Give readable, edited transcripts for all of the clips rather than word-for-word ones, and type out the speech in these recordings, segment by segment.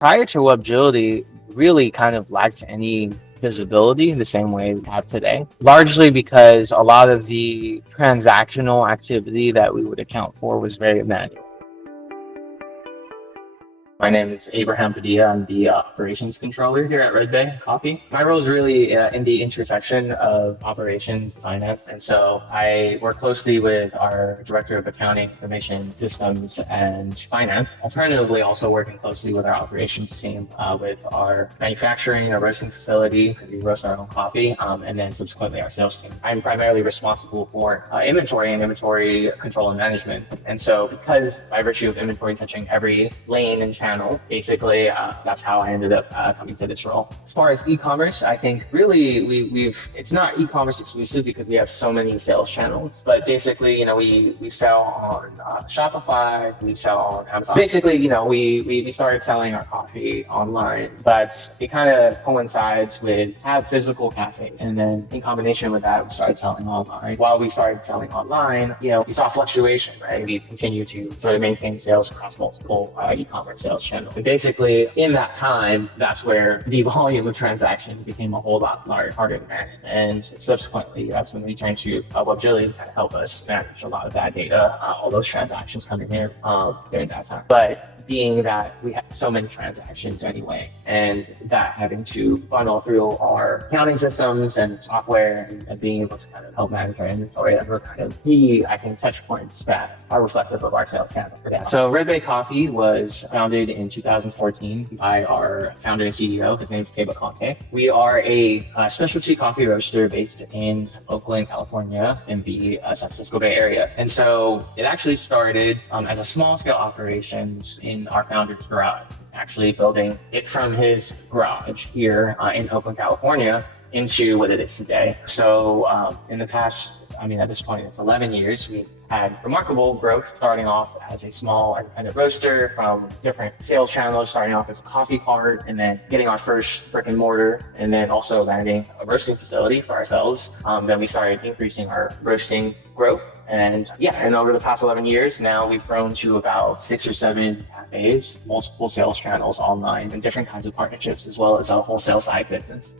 Prior to Webgility, really kind of lacked any visibility the same way we have today, largely because a lot of the transactional activity that we would account for was very manual. My name is Abraham Padilla. I'm the operations controller here at Red Bay Coffee. My role is really in the intersection of operations, finance, and so I work closely with our director of accounting, information systems, and finance. Alternatively, also working closely with our operations team with our manufacturing, our roasting facility, because we roast our own coffee, and then subsequently our sales team. I'm primarily responsible for inventory and inventory control and management. And so because by virtue of inventory touching every lane and channel, basically, that's how I ended up coming to this role. As far as e-commerce, I think really it's not e-commerce exclusive because we have so many sales channels, but basically, we sell on Shopify, we sell on Amazon. Basically, we started selling our coffee online, but it kind of coincides with have physical cafe, and then in combination with that, we started selling online. While we started selling online, we saw fluctuation, right? We continue to sort of maintain sales across multiple e-commerce sales channels. And basically, in that time, that's where the volume of transactions became a whole lot harder to manage. And subsequently, that's when we turned to Webgility to kind of help us manage a lot of that data, all those transactions coming in during that time. But being that we have so many transactions anyway, and that having to funnel through our accounting systems and software and being able to kind of help manage our inventory, that were kind of key, I think, touch points that are reflective of our sales channel. So Red Bay Coffee was founded in 2014 by our founder and CEO. His name is Keba Conte. We are a specialty coffee roaster based in Oakland, California, in the San Francisco Bay Area. And so it actually started as a small scale operations in our founder's garage, actually building it from his garage here in Oakland, California, into what it is today. So in the past, at this point, it's 11 years. We had remarkable growth, starting off as a small independent roaster from different sales channels, starting off as a coffee cart, and then getting our first brick and mortar, and then also landing a roasting facility for ourselves. Then we started increasing our roasting growth. And over the past 11 years, now we've grown to about 6 or 7 cafes, multiple sales channels online, and different kinds of partnerships, as well as a wholesale side business.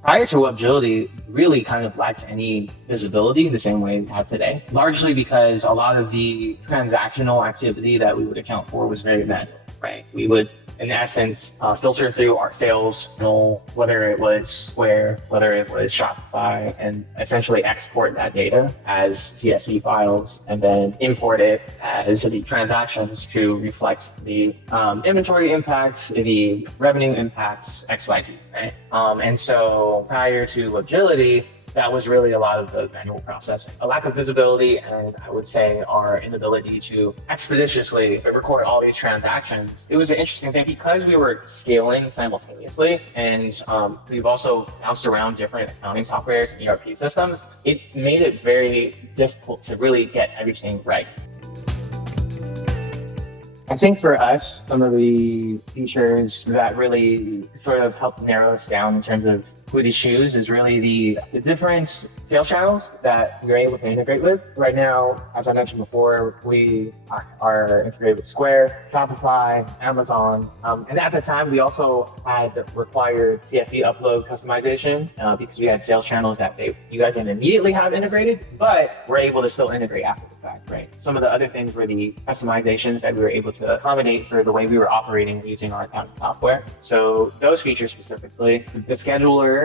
Prior to Webgility, really kind of lacked any visibility the same way we have today, largely because a lot of the transactional activity that we would account for was very manual, right? We would, in essence, filter through our sales, whether it was Square, whether it was Shopify, and essentially export that data as CSV files and then import it as the transactions to reflect the inventory impacts, the revenue impacts, XYZ, right? And so prior to Webgility, that was really a lot of the manual processing. A lack of visibility, and I would say our inability to expeditiously record all these transactions. It was an interesting thing because we were scaling simultaneously, and we've also bounced around different accounting softwares and ERP systems. It made it very difficult to really get everything right. I think for us, some of the features that really sort of helped narrow us down in terms of who to choose is really the different sales channels that we're able to integrate with. Right now, as I mentioned before, we are integrated with Square, Shopify, Amazon, and at the time we also had required CSV upload customization because we had sales channels that you guys didn't immediately have integrated, but we're able to still integrate after the fact, right? Some of the other things were the customizations that we were able to accommodate for the way we were operating using our accounting software. So those features specifically, the scheduler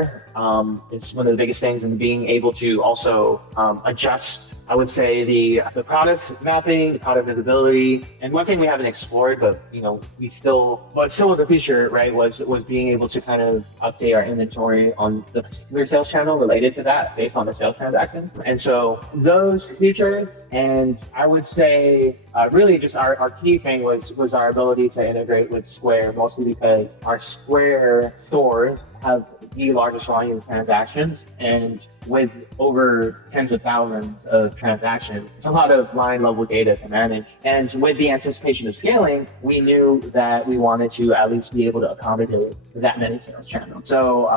is one of the biggest things, and being able to also adjust, I would say, the product mapping, the product visibility. And one thing we haven't explored, but what still was a feature, right, was being able to kind of update our inventory on the particular sales channel related to that based on the sales transactions. And so those features, and I would say really just our key thing was our ability to integrate with Square, mostly because our Square store have the largest volume of transactions, and with over tens of thousands of transactions, it's a lot of line level data to manage. And with the anticipation of scaling, we knew that we wanted to at least be able to accommodate that many sales channels. So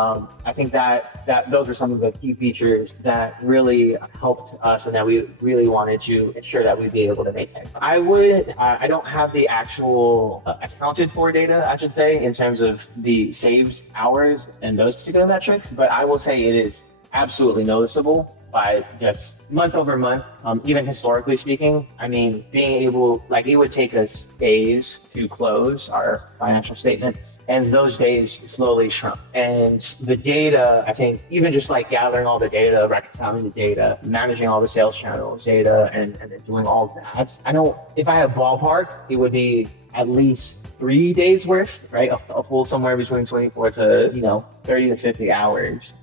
I think that those are some of the key features that really helped us and that we really wanted to ensure that we'd be able to maintain. I don't have the actual accounted for data, I should say, in terms of the saved hours and those particular metrics, but I will say it is absolutely noticeable by just month over month. Even historically speaking, I mean, being able, like, it would take us days to close our financial statements, and those days slowly shrunk. And the data, I think, even just like gathering all the data, reconciling the data, managing all the sales channels data, and then doing all of that, I know if I had ballpark, it would be at least 3 days worth, right? A full somewhere between 24 to 30 to 50 hours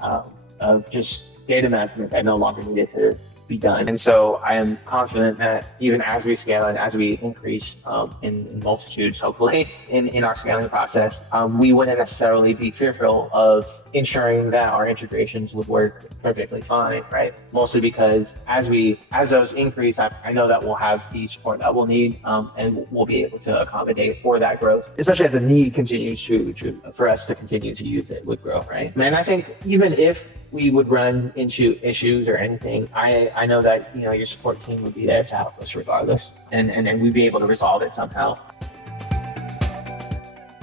of just data management that no longer needed to be done. And so I am confident that even as we scale and as we increase in multitudes, hopefully, in our scaling process, we wouldn't necessarily be fearful of ensuring that our integrations would work perfectly fine, right? Mostly because as those increase, I know that we'll have the support that we'll need, and we'll be able to accommodate for that growth, especially as the need continues for us to continue to use it with growth, right? And I think even if we would run into issues or anything, I know that your support team would be there to help us regardless, and we'd be able to resolve it somehow.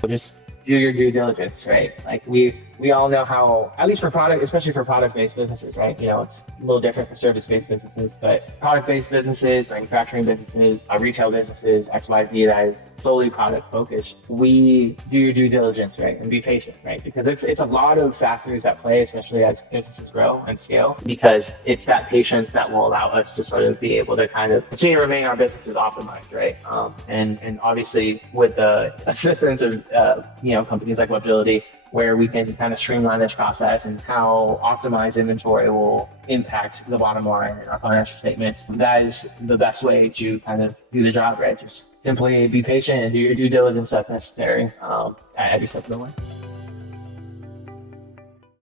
Just do your due diligence, right? Like we all know how, at least for product, especially for product-based businesses, right? It's a little different for service-based businesses, but product-based businesses, manufacturing businesses, retail businesses, XYZ that is solely product-focused, we do your due diligence, right? And be patient, right? Because it's a lot of factors at play, especially as businesses grow and scale, because it's that patience that will allow us to sort of be able to kind of continue to remain our businesses optimized, right? And obviously with the assistance of companies like Webgility, where we can kind of streamline this process and how optimized inventory will impact the bottom line in our financial statements. That is the best way to kind of do the job, right? Just simply be patient and do your due diligence as necessary at every step of the way.